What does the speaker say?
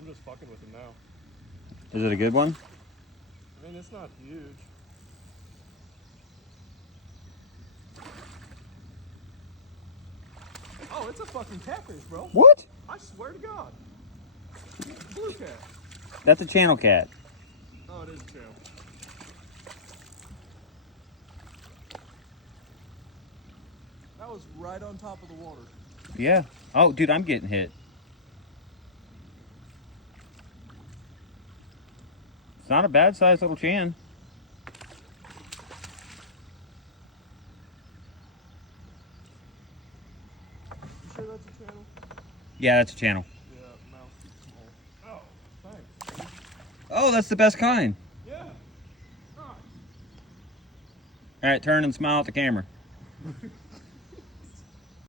I'm just fucking with him now. Is it a good one? I mean, it's not huge. Oh, it's a fucking catfish, bro. What? I swear to God. Blue cat. That's a channel cat. Oh, it is a channel. That was right on top of the water. Yeah. Oh, dude, I'm getting hit. It's not a bad sized little chan. You sure that's a channel? Yeah, that's a channel. Yeah, mouth small. Oh, thanks. Oh, that's the best kind. Yeah. All right, turn and smile at the camera.